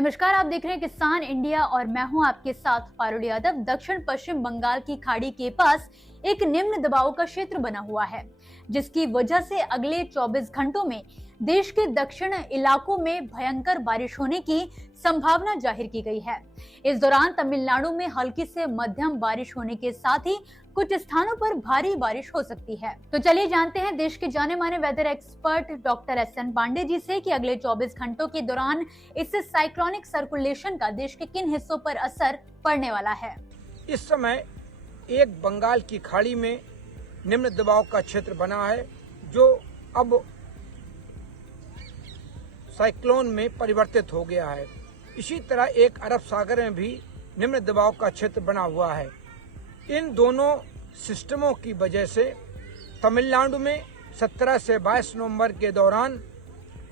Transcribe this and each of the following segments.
नमस्कार, आप देख रहे हैं किसान इंडिया और मैं हूं आपके साथ फारुल यादव। दक्षिण पश्चिम बंगाल की खाड़ी के पास एक निम्न दबाव का क्षेत्र बना हुआ है, जिसकी वजह से अगले 24 घंटों में देश के दक्षिण इलाकों में भयंकर बारिश होने की संभावना जाहिर की गई है। इस दौरान तमिलनाडु में हल्की से मध्यम बारिश होने के साथ ही कुछ स्थानों पर भारी बारिश हो सकती है। तो चलिए जानते हैं देश के जाने माने weather expert doctor S N. Pandey ji से कि अगले 24 घंटों के दौरान इस साइक्लोनिक सर्कुलेशन का देश के किन हिस्सों पर असर पड़ने वाला है। इस समय एक बंगाल की खाड़ी में निम्न दबाव का क्षेत्र बना है, जो अब साइक्लोन में परिवर्तित हो गया है। इसी तरह एक अरब सागर में भी निम्न दबाव का क्षेत्र बना हुआ है। इन दोनों सिस्टमों की वजह से तमिलनाडु में 17 से 22 नवंबर के दौरान,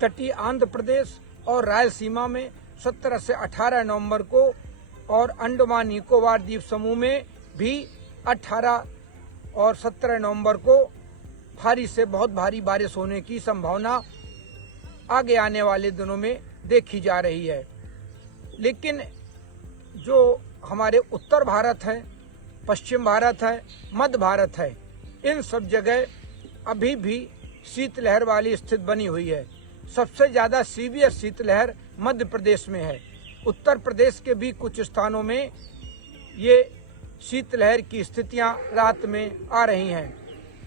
तटीय आंध्र प्रदेश और रायलसीमा में 17 से 18 नवंबर को और अंडमान निकोबार द्वीप समूह में भी 18 और 17 नवंबर को भारी से बहुत भारी बारिश होने की संभावना आगे आने वाले दिनों में देखी जा रही है। लेकिन जो हमारे उत्तर भारत है, पश्चिम भारत है, मध्य भारत है, इन सब जगह अभी भी शीतलहर वाली स्थिति बनी हुई है। सबसे ज्यादा सीवियर शीतलहर मध्य प्रदेश में है। उत्तर प्रदेश के भी कुछ स्थानों में ये शीतलहर की स्थितियां रात में आ रही हैं।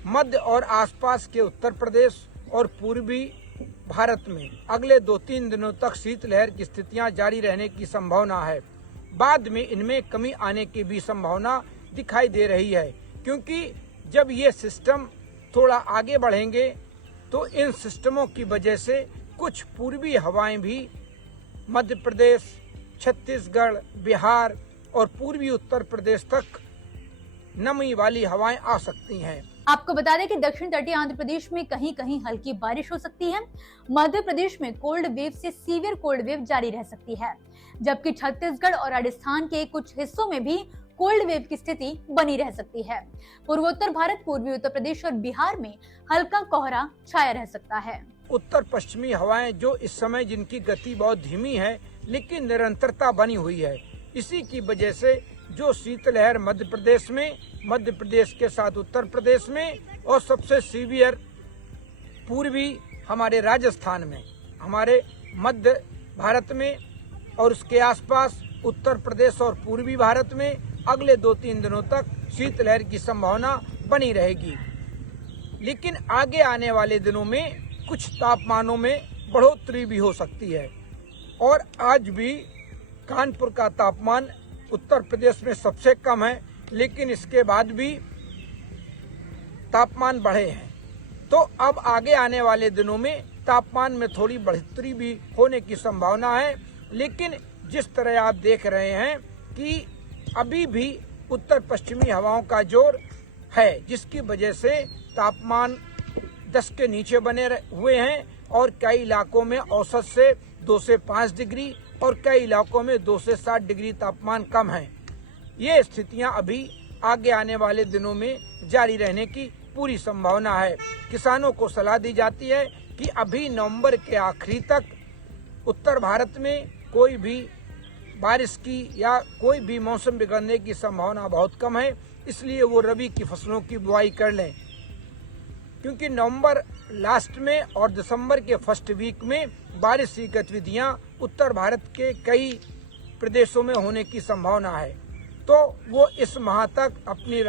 मध्य और आसपास के उत्तर प्रदेश और पूर्वी भारत में अगले 2-3 दिनों तक शीतलहर की स्थितियां जारी रहने की संभावना है। बाद में इनमें कमी आने की भी संभावना दिखाई दे रही है, क्योंकि जब ये सिस्टम थोड़ा आगे बढ़ेंगे तो इन सिस्टमों की वजह से कुछ पूर्वी हवाएं भी मध्य प्रदेश, छत्तीसगढ़, बिहार और पूर्वी उत्तर प्रदेश तक नमी वाली हवाएं आ सकती हैं। आपको बता दें कि दक्षिण तटीय आंध्र प्रदेश में कहीं कहीं हल्की बारिश हो सकती है। मध्य प्रदेश में कोल्ड वेव से सीवियर कोल्ड वेव जारी रह सकती है, जबकि छत्तीसगढ़ और राजस्थान के कुछ हिस्सों में भी कोल्ड वेव की स्थिति बनी रह सकती है। पूर्वोत्तर भारत, पूर्वी उत्तर प्रदेश और बिहार में हल्का कोहरा छाया रह सकता है। उत्तर पश्चिमी हवाएं जो इस समय जिनकी गति बहुत धीमी है लेकिन निरंतरता बनी हुई है, इसी की वजह से जो शीतलहर मध्य प्रदेश में, मध्य प्रदेश के साथ उत्तर प्रदेश में और सबसे सीवियर पूर्वी हमारे राजस्थान में, हमारे मध्य भारत में और उसके आसपास उत्तर प्रदेश और पूर्वी भारत में अगले 2-3 दिनों तक शीतलहर की संभावना बनी रहेगी। लेकिन आगे आने वाले दिनों में कुछ तापमानों में बढ़ोतरी भी हो सकती है। और आज भी कानपुर का तापमान उत्तर प्रदेश में सबसे कम है, लेकिन इसके बाद भी तापमान बढ़े हैं। तो अब आगे आने वाले दिनों में तापमान में थोड़ी बढ़ोतरी भी होने की संभावना है। लेकिन जिस तरह आप देख रहे हैं कि अभी भी उत्तर पश्चिमी हवाओं का जोर है, जिसकी वजह से तापमान 10 के नीचे बने हुए हैं और कई इलाकों में औसत से 2 से 5 डिग्री और कई इलाकों में 2 से 7 डिग्री तापमान कम है। ये स्थितियां अभी आगे आने वाले दिनों में जारी रहने की पूरी संभावना है। किसानों को सलाह दी जाती है कि अभी नवंबर के आखिरी तक उत्तर भारत में कोई भी बारिश की या कोई भी मौसम बिगड़ने की संभावना बहुत कम है, इसलिए वो रबी की फसलों की बुआई कर लें, क्योंकि नवंबर लास्ट में और दिसंबर के फर्स्ट वीक में बारिश की गतिविधियां उत्तर भारत के कई प्रदेशों में होने की संभावना है। तो वो इस माह तक अपनी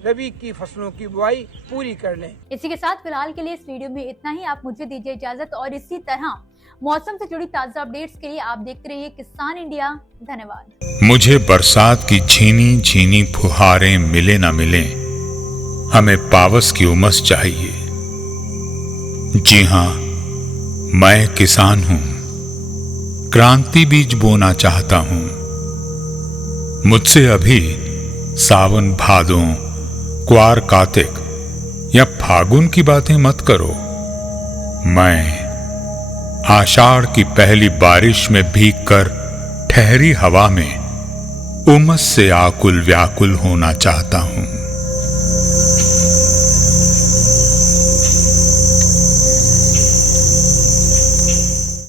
रबी की फसलों की बुआई पूरी कर लें। इसी के साथ फिलहाल के लिए इस वीडियो में इतना ही। आप मुझे दीजिए इजाजत और इसी तरह मौसम से जुड़ी ताजा अपडेट्स के लिए आप देखते रहिए किसान इंडिया। धन्यवाद। मुझे बरसात की झीनी झीनी फुहारें मिले ना मिले, हमें पावस की उमस चाहिए। जी हाँ, मैं किसान हूं, क्रांति बीज बोना चाहता हूं। मुझसे अभी सावन भादों, क्वार कार्तिक या फागुन की बातें मत करो। मैं आषाढ़ की पहली बारिश में भीगकर ठहरी हवा में उमस से आकुल व्याकुल होना चाहता हूं।